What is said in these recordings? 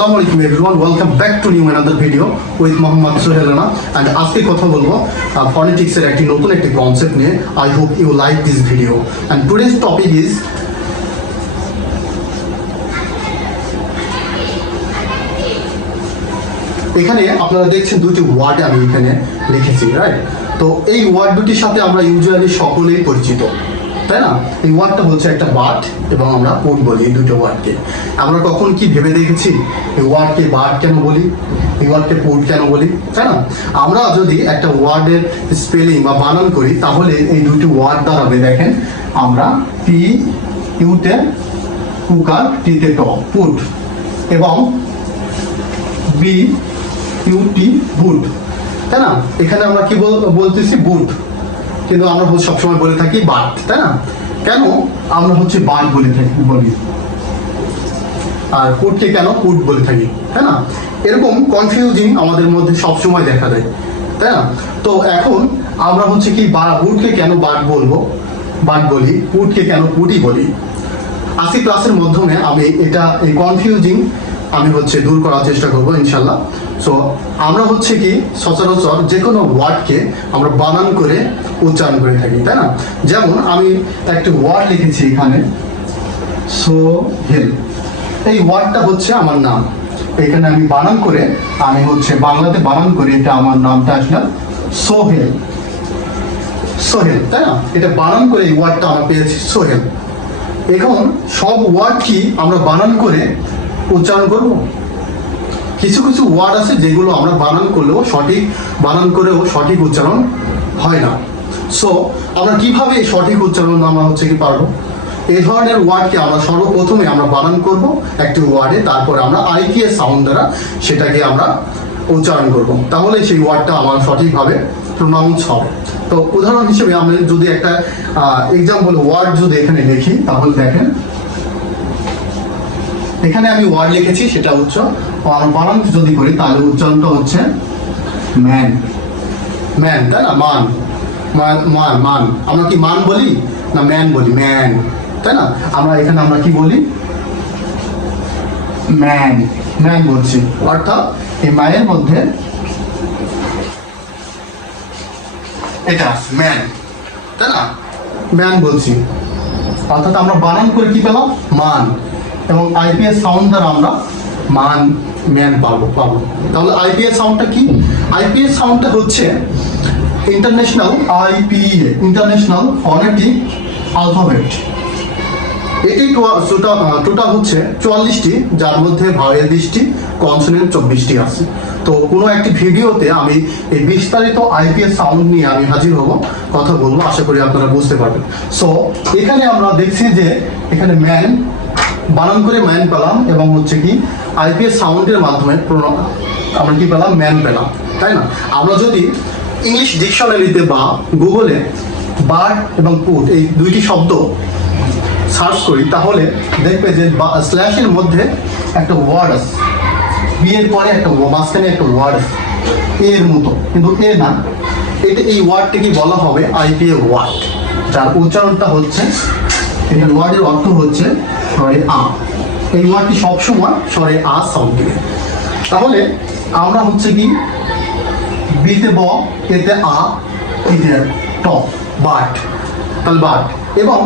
আসসালামু আলাইকুম everyone welcome back to new another video with Mohammad Sohel Rana and আজকে কথা বলব ফনেটিক্সের একটি নতুন একটি কনসেপ্ট নিয়ে। I hope you like this video and today's topic is এখানে আপনারা দেখছেন দুটি ওয়ার্ড আমি এখানে লিখেছি রাইট তো এই ওয়ার্ড দুটির সাথে আমরা ইউজুয়ালি সকলেই পরিচিত। তাই না? এই ওয়ার্ডটা হচ্ছে একটা বাট এবং আমরা কোড বলি এই দুটো ওয়ার্ডকে। আমরা কখন কি ভেবে দেখেছি? এই ওয়ার্ডকে বাট কেন বলি? এই ওয়ার্ডকে কোড কেন বলি? তাই না? আমরা যদি একটা ওয়ার্ডের স্পেলিং বা বানান করি, তাহলে এই দুটি ওয়ার্ড দাঁড়াবে। দেখেন, আমরা পি ইউতে কুকার টিতে ট পুট এবং বি ইউটি বুট তাই না? এখানে আমরা কি বল- বলতেছি বুট কিন্তু আমরা সবসময় বলে থাকি বাট, তাই না? কেন? আমরা হচ্ছে বাট বলে থাকি বলি আর কুটকে কেন কুট বলে থাকি, তাই না? এরকম কনফিউজিং আমাদের মধ্যে সবসময় দেখা দেয়, তাই না? তো এখন আমরা হচ্ছে কি বা- বুটকে কেন বাট বলব? বাট বলি কুটকে কেন কুটি বলি? আজকে ক্লাসের মাধ্যমে আমি এটা, এই কনফিউজিং আমি হচ্ছে দূর করার চেষ্টা করব ইনশাল্লাহ সো আমরা হচ্ছে কি, সচরাচর যে কোনো ওয়ার্ডকে আমরা বানান করে উচ্চারণ করে থাকি, তাই না? যেমন আমি একটা ওয়ার্ড লিখেছি এখানে সো হেল এই ওয়ার্ডটা হচ্ছে আমার নাম। এখানে আমি বানান করে, আমি হচ্ছে বাংলাতে বানান করে, এটা আমার নামটা আসলাম সোহেল। সোহেল, তাই না? এটা বানান করে এই ওয়ার্ডটা আমরা পেয়েছি, সোহেল। এখন সব ওয়ার্ড কি আমরা বানান করে উচ্চারণ করব? কিছু কিছু ওয়ার্ড আছে যেগুলো আমরা বানান করলেও সঠিক, বানান করেও সঠিক উচ্চারণ হয় না। সো আমরা কীভাবে সঠিক উচ্চারণ আমরা হচ্ছে কি পারব? এই ধরনের ওয়ার্ডকে আমরা সর্বপ্রথমে আমরা বানান করব একটি ওয়ার্ডে তারপরে আমরা আইপিএস সাউন্ড দ্বারা সেটাকে আমরা উচ্চারণ করব। তাহলে সেই ওয়ার্ডটা আমার সঠিকভাবে প্রোনাউন্স হবে। তো উদাহরণ হিসেবে আমি যদি একটা এক্সাম্পল ওয়ার্ড যদি এখানে লিখি তাহলে দেখেন এখানে আমি ওয়ার্ড লিখেছি, সেটা উচ্চ। বানান যদি করি, তাহলে উচ্চারণটা হচ্ছে ম্যান ম্যান তাই না? মান। মান- মান মান। আমরা কি মান বলি? না ম্যান বলি। ম্যান তাই না? আমরা এখানে আমরা কি বলি? ম্যান ম্যান বলছি। অর্থাৎ এই মায়ের মধ্যে এটা ম্যান তাই না? ম্যান বলছি। অর্থাৎ আমরা বানান করে কি পেলাম? মান। এবং আইপিএস সাউন্ড দ্বারা আমরা মান ম্যান পাবো পাবো। তাহলে আইপিএস সাউন্ডটা কি? আইপিএস সাউন্ডটা হচ্ছে international IPA international phonetic alphabet এটি টোটাল হচ্ছে চুয়াল্লিশটি, যার মধ্যে ভাওয়েলিশটি কনসোনেন্ট চব্বিশটি আছে। তো কোনো একটি ভিডিওতে আমি এই বিস্তারিত আইপিএস সাউন্ড নিয়ে আমি হাজির হব, কথা বলব, আশা করি আপনারা বুঝতে পারবেন। সো এখানে আমরা দেখছি যে এখানে ম্যান বানান করে ম্যান পেলাম এবং হচ্ছে কি আইপিএস সাউন্ডের মাধ্যমে আমরা কি পেলাম? ম্যান পেলাম, তাই না? আমরা যদি ইংলিশ ডিকশনারিতে বা গুগলে বার্ড এবং পুট এই দুইটি শব্দ সার্চ করি, তাহলে দেখবে যে স্ল্যাশের মধ্যে একটা ওয়ার্ড আছে। বি এর পরে একটা মাঝখানে একটা ওয়ার্ড আছে। এর মতো, কিন্তু এ না। এটা এই ওয়ার্ডটিকে বলা হবে? আইপিএ ওয়ার্ড, যার উচ্চারণটা হচ্ছে এটার ওয়ার্ডের অর্থ হচ্ছে স্বরে আ। এই ওয়ার্ডটি সবসময় স্বরে আ সাউন্ড তাহলে আমরা হচ্ছে কি? বিতে ব, এতে আ ইতে ট বাট তাহলে বাট এবং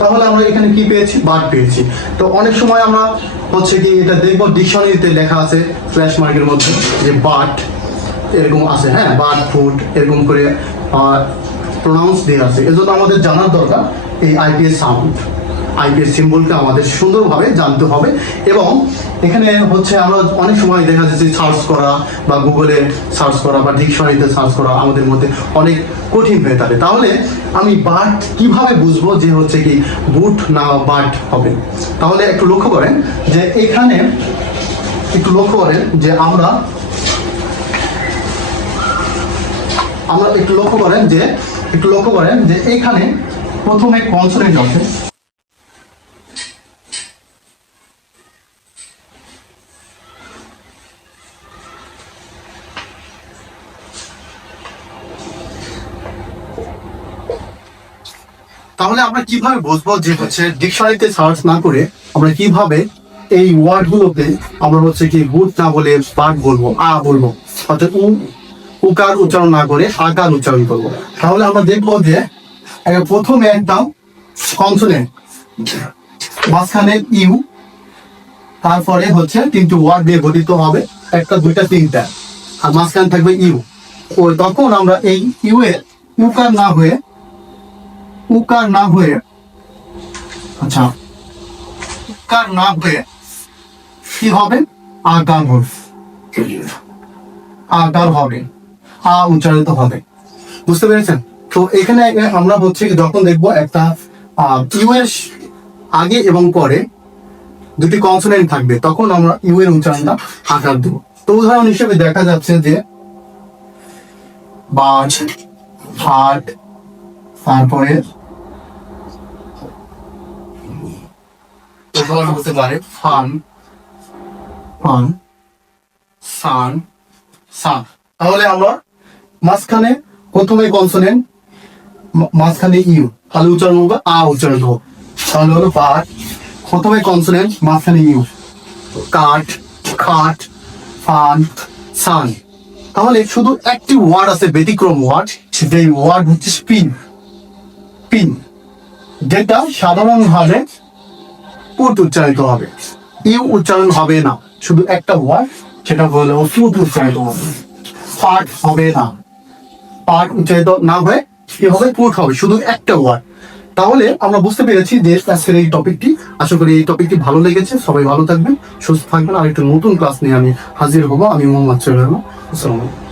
তাহলে আমরা এখানে কি পেয়েছি? বাট পেয়েছি। তো অনেক সময় আমরা হচ্ছে কি এটা দেখব ডিকশনারিতে লেখা আছে ফ্ল্যাশ মার্কের মধ্যে, যে বাট এরকম আছে হ্যাঁ? বাট ফুট এরকম করে প্রোনাউন্স দেওয়া আছে। এজন্য আমাদের জানার দরকার এই আইপিএস সাউন্ড আইপিএস সিম্বলকে আমাদের সুন্দরভাবে জানতে হবে। এবং এখানে হচ্ছে আমরা অনেক সময় দেখা যাচ্ছে সার্চ করা বা গুগলে সার্চ করা বা ডিকশনারিতে সার্চ করা আমাদের মধ্যে অনেক কঠিন হয়ে থাকে। তাহলে আমি বাট কীভাবে বুঝব যে হচ্ছে কি বুট না বাট হবে? তাহলে একটু লক্ষ্য করেন যে এখানে একটু লক্ষ্য করেন যে আমরা আমরা একটু লক্ষ্য করেন যে একটু লক্ষ্য করেন যে এখানে প্রথমে কনসোনেন্ট আছে। তাহলে আমরা কীভাবে বুঝব যে হচ্ছে ডিকশনারিতে সার্চ না করে আমরা কীভাবে এই ওয়ার্ডগুলোকে আমরা হচ্ছে কি গুড না বলে বাট বলব আ বলব? অর্থাৎ উকার উচ্চারণ না করে আকার উচ্চারণ করব। তাহলে আমরা দেখব যে প্রথমে একদম কনসোনেন্ট মাঝখানে ইউ, তারপরে হচ্ছে তিনটি ওয়ার্ড দিয়ে গঠিত হবে, একটা, দুইটা, তিনটা। আর মাঝখানে থাকবে ইউ। ও তখন আমরা এই ইউ এর উকার না হয়ে, উকার না হয়ে আচ্ছা উকার না হয়ে কি হবে? আগার হবে আগার হবে। উচ্চারিত হবে। বুঝতে পেরেছেন? তো এখানে আমরা হচ্ছে যখন দেখব একটা ইউ এর আগে এবং পরে দুটি কনসোনেন্ট থাকবে, তখন আমরা ইউ এর উচ্চারণটা আকার দেব। তো উদাহরণ হিসেবে দেখা যাচ্ছে যে বাজ, হাট, তারপরে হতে পারে ফান ফান, সান সান। তাহলে আমরা মাঝখানে প্রথমে কনসোনেন্ট মাঝখানে ইউ। তাহলে উচ্চারণ হবে আ উচ্চারণ হোক তাহলে হলো পাঠ। প্রথমে কনসোনেন্ট মাঝখানে ইউ। কাঠ, খাট ফান সান। তাহলে শুধু একটি ওয়ার্ড আছে, ব্যতিক্রম ওয়ার্ড যেই ওয়ার্ড হচ্ছে স্পিন পিন যেটা সাধারণভাবে পুট উচ্চারিত হবে। ইউ উচ্চারণ হবে না। শুধু একটা ওয়ার্ড সেটা হলো ফুট উচ্চারিত হবে। পাঠ হবে না। পাঠ উচ্চারিত না হয়ে কি হবে? পুট হবে, শুধু একটা ওয়ার্ড তাহলে আমরা বুঝতে পেরেছি দেশ আজকের এই টপিকটি আশা করি এই টপিকটি ভালো লেগেছে। সবাই ভালো থাকবেন, সুস্থ থাকবেন। আর একটা নতুন ক্লাস নিয়ে আমি হাজির হব। আমি মোহাম্মদ চলে আসসালামু আলাইকুম।